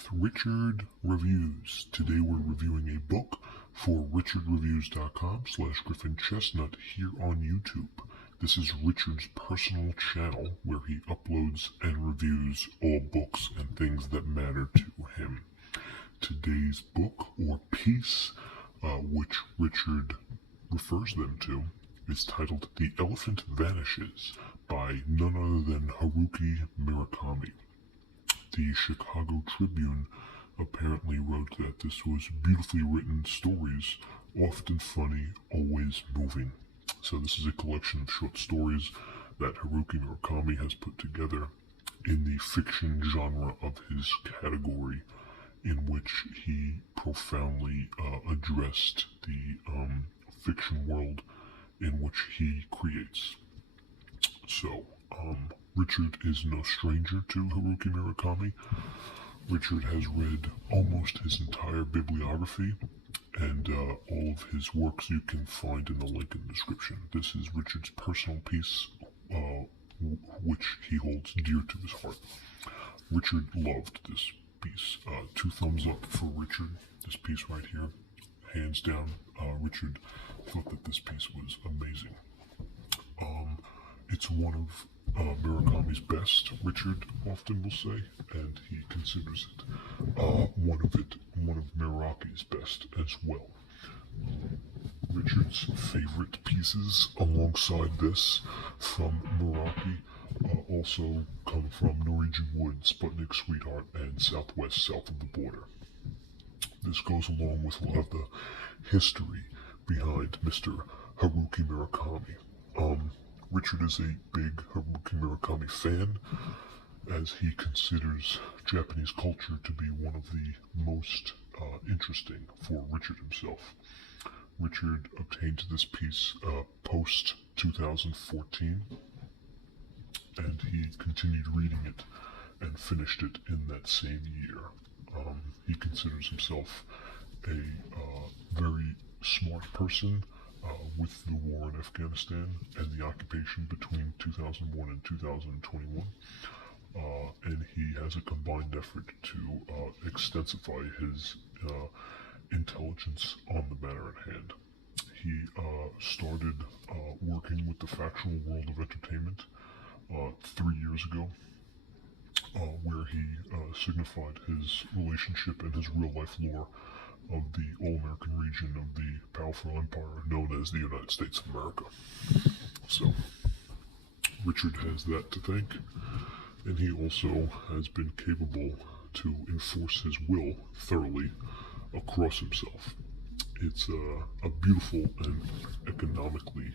with Richard Reviews. Today we're reviewing a book for richardreviews.com/griffinchestnut here on YouTube. This is Richard's personal channel where he uploads and reviews all books and things that matter to him. Today's book or piece, which Richard refers them to, is titled The Elephant Vanishes by none other than Haruki Murakami. The Chicago Tribune apparently wrote that this was beautifully written stories, often funny, always moving. So this is a collection of short stories that Haruki Murakami has put together in the fiction genre of his category, in which he profoundly addressed the fiction world in which he creates. So, Richard is no stranger to Haruki Murakami. Richard has read almost his entire bibliography, and all of his works you can find in the link in the description. This is Richard's personal piece, which he holds dear to his heart. Richard loved this piece. 2 thumbs up for Richard. This piece right here, hands down. Richard thought that this piece was amazing. It's one of Murakami's best, Richard often will say, and he considers it one of Muraki's best as well. Richard's favorite pieces alongside this from Muraki also come from Norwegian Wood, Sputnik Sweetheart, and Southwest South of the Border. This goes along with a lot of the history behind Mr. Haruki Murakami. Richard is a big Haruki Murakami fan, as he considers Japanese culture to be one of the most interesting for Richard himself. Richard obtained this piece post-2014, and he continued reading it and finished it in that same year. He considers himself a very smart person with the war in Afghanistan and the occupation between 2001 and 2021. And he has a combined effort to extensify his intelligence on the matter at hand. He started working with the factual world of entertainment 3 years ago, where he signified his relationship and his real-life lore of the all-American region of the powerful empire known as the United States of America. So, Richard has that to thank, and he also has been capable to enforce his will thoroughly across himself. It's a beautiful and economically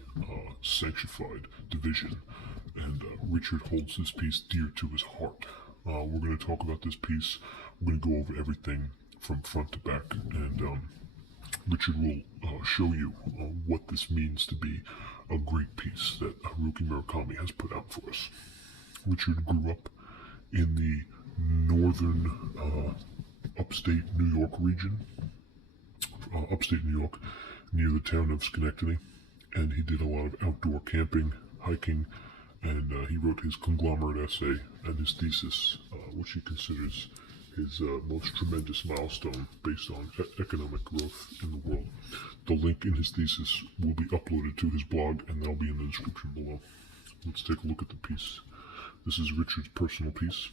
sanctified division, and Richard holds this piece dear to his heart. We're going to talk about this piece. We're going to go over everything from front to back, and Richard will show you what this means to be a great piece that Haruki Murakami has put out for us. Richard grew up in the northern upstate New York region, upstate New York, near the town of Schenectady, and he did a lot of outdoor camping, hiking, and he wrote his conglomerate essay and his thesis, which he considers his most tremendous milestone based on economic growth in the world. The link in his thesis will be uploaded to his blog, and that'll be in the description below. Let's take a look at the piece. This is Richard's personal piece.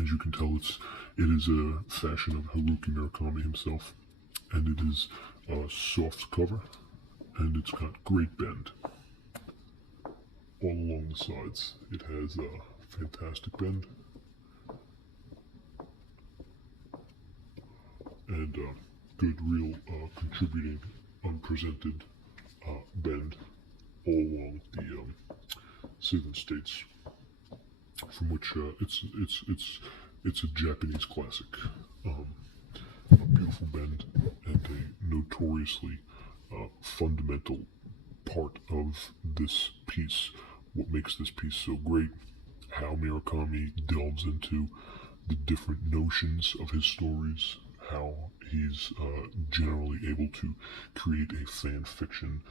As you can tell, it is a fashion of Haruki Murakami himself, and it is a soft cover, and it's got great bend all along the sides. It has a fantastic bend, and good, real contributing, unpresented bend all along the southern states, from which it's a Japanese classic. A beautiful bend and a notoriously fundamental part of this piece. What makes this piece so great, how Murakami delves into the different notions of his stories, how he's generally able to create a fan fiction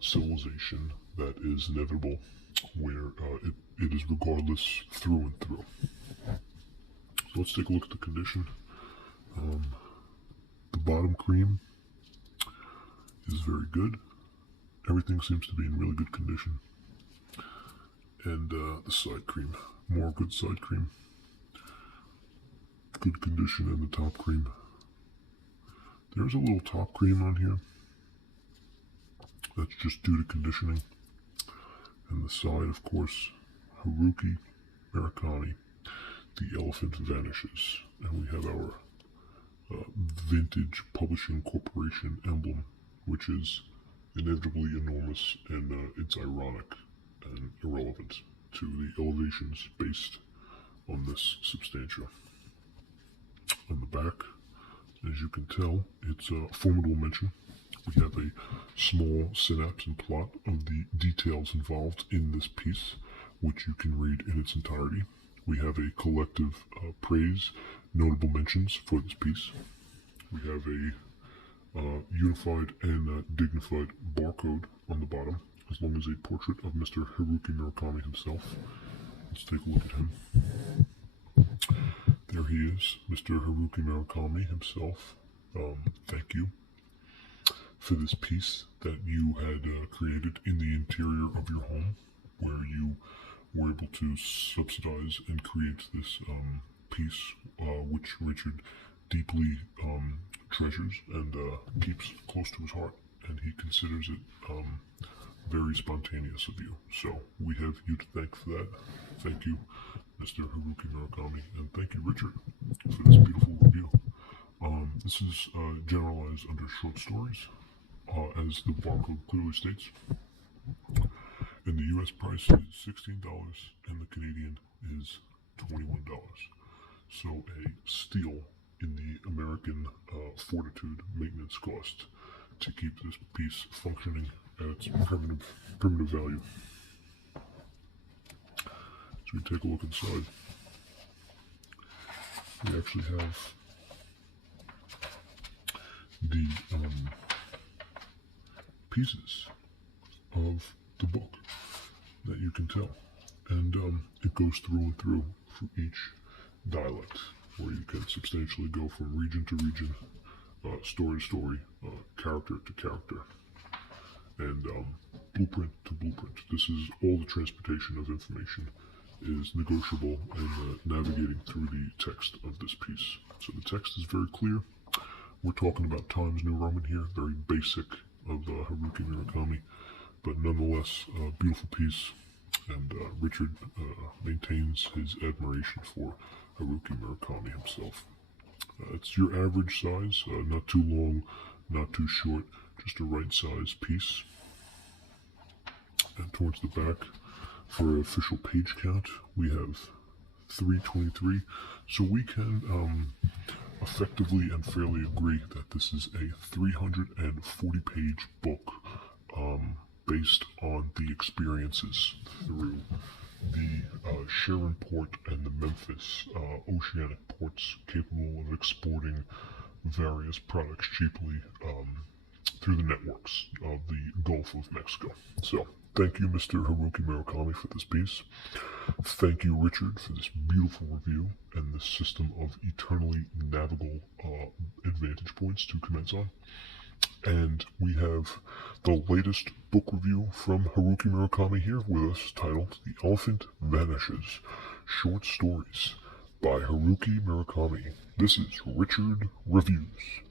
civilization that is inevitable, where it is regardless through and through. let's take a look at the condition. The bottom cream is very good. Everything seems to be in really good condition. And the side cream, more good side cream. Good condition, and the top cream. There's a little top cream on here. That's just due to conditioning. And the side, of course, Haruki Murakami, The Elephant Vanishes. And we have our Vintage Publishing Corporation emblem, which is inevitably enormous, and it's ironic and irrelevant to the elevations based on this substantia. On the back, as you can tell, it's a formidable mention. We have a small synopsis and plot of the details involved in this piece, which you can read in its entirety. We have a collective praise, notable mentions for this piece. We have a unified and dignified barcode on the bottom, as long as a portrait of Mr. Haruki Murakami himself. Let's take a look at him. There he is, Mr. Haruki Murakami himself. Thank you for this piece that you had created in the interior of your home, where you were able to subsidize and create this piece, which Richard deeply treasures and keeps close to his heart, and he considers it very spontaneous of you. So we have you to thank for that. Thank you, Mr. Haruki Murakami, and thank you, Richard, for this beautiful review. This is generalized under short stories, as the barcode clearly states. And the US price is $16, and the Canadian is $21. So a steal in the American fortitude maintenance cost to keep this piece functioning at its primitive value. So we take a look inside. We actually have the pieces of the book that you can tell, and it goes through and through for each dialect, where you can substantially go from region to region, story to story, character to character, and blueprint to blueprint. This is all the transportation of information is negotiable in navigating through the text of this piece. So the text is very clear. We're talking about Times New Roman here, very basic of Haruki Murakami, but nonetheless a beautiful piece, and Richard maintains his admiration for Haruki Murakami himself. It's your average size, not too long, not too short, just a right size piece. And towards the back, for official page count, we have 323. So we can effectively and fairly agree that this is a 340-page book, based on the experiences through the Sharon port and the Memphis oceanic ports, capable of exporting various products cheaply through the networks of the Gulf of Mexico. So thank you, Mr. Haruki Murakami, for this piece. Thank you, Richard, for this beautiful review and this system of eternally navigable advantage points to commence on. And we have the latest book review from Haruki Murakami here with us, titled The Elephant Vanishes, Short Stories by Haruki Murakami. This is Richard Reviews.